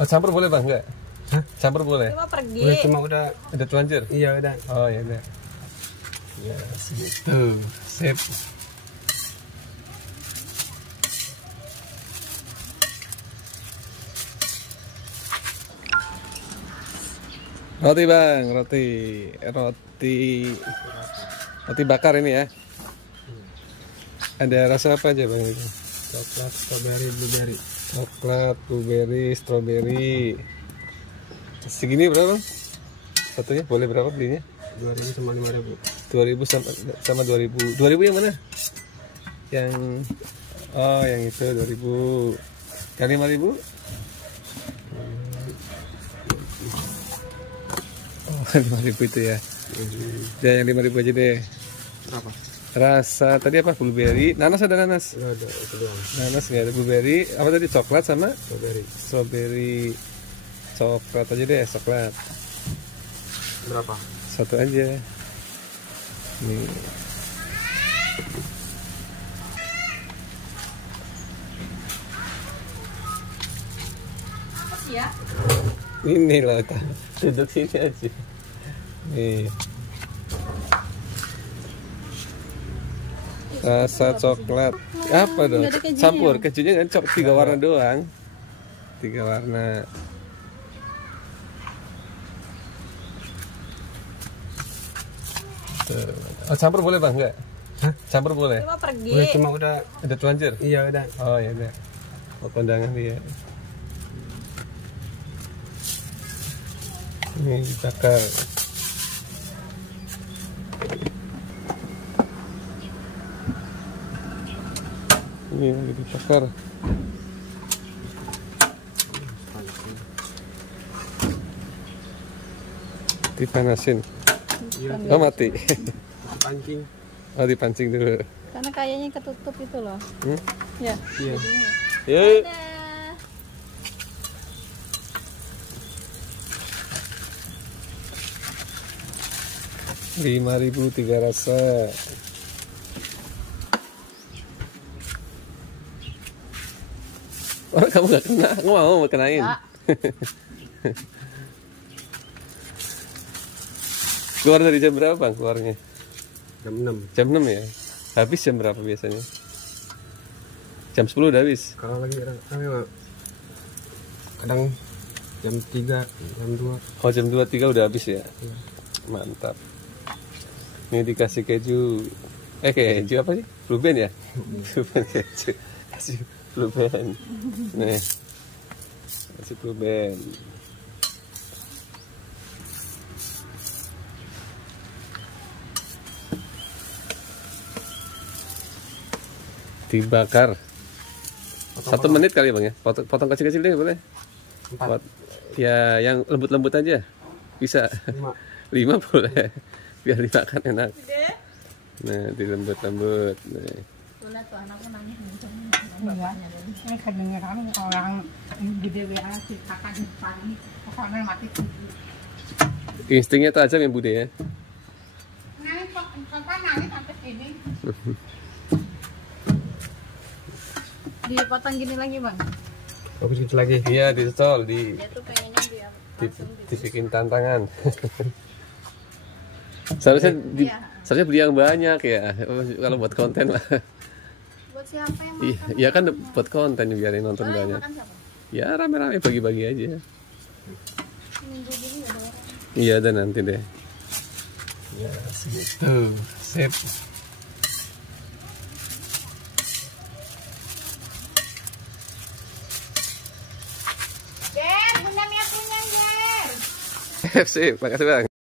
Oh, campur boleh bang, enggak? Hah? Campur boleh? Cuma pergi. Cuma udah terlanjur? iya udah. Oh ya udah. Ya segitu. Sip. Roti bang, roti bakar ini ya. Ada rasa apa aja bang itu? Coklat, strawberry, blueberry. Coklat, blueberry, strawberry. Segini berapa bang? Satunya boleh berapa belinya? 2.000 sama 5.000. 2.000 sama 2.000. 2.000 yang mana? Yang oh yang itu 2.000. Yang 5.000? Oh 5.000 itu ya. Ya yang 5.000 aja deh. Apa? Rasa tadi apa? Blueberry. Nanas ada nanas? Nggak ada, itu doang. Nanas nggak ada. Blueberry. Apa tadi? Coklat sama? Strawberry. Strawberry. Coklat aja deh, coklat. Berapa? Satu aja. Nih. Apa sih ya? Ini loh, duduk sini aja. Nih. Rasa coklat. Apa dong? Campur kejunya kan 3 warna doang. 3 warna. Oh, campur boleh bang, enggak? Hah? Campur boleh? Cuma pergi. Cuma udah terlanjur? iya udah. Oh ya udah. Oh, kondangan dia. Ini dibakar. Ini lagi dibakar. Dipanasin. Oh mati. Pancing. Oh dipancing dulu. Karena kayaknya ketutup itu loh. Ya. Iya. Yuk. Dadah. 5.000 3 rasa. Oh, kamu gak kena? Aku mau kenain. Keluar dari jam berapa bang keluarnya? Jam 6. Jam 6 ya? Habis jam berapa biasanya? Jam 10 udah habis? Kalau lagi kadang jam 3, jam 2. Oh jam 2, 3 udah habis ya? Iya. Mantap. Ini dikasih keju. Keju apa sih? Blue Band ya? Blue Band keju. Kasih Blue Band. Nih. Kasih Blue Band. Dibakar. 1 menit kali bang ya? Potong kecil-kecil deh boleh? 4. Ya yang lembut-lembut aja. Bisa. 5. 5 boleh. Biar dimakan enak. Nah, dilembut-lembut. Nih. Lihat tuh anakku nangis kenceng. Bapaknya ini kedengeran orang gede WA si kakak di pagi pokoknya mati. Instingnya tajam ya Bude ya? Nangis kok, papa nangis sampai sini. Dipotong gini lagi bang. Bagus gitu lagi. Iya, dicocol, Dia tuh pengennya dia langsung dibikin tantangan. Seharusnya beli yang banyak ya, kalau buat konten lah. buat siapa yang Iya, makan? ya kan buat konten biarin nonton Yang banyak. makan siapa? Ya rame-rame bagi-bagi aja. Minggu gini gak ada orang. Iya, dan nanti deh. Ya, segitu. Sip. Der, bunda Mia punya Der. Sip, makasih bang.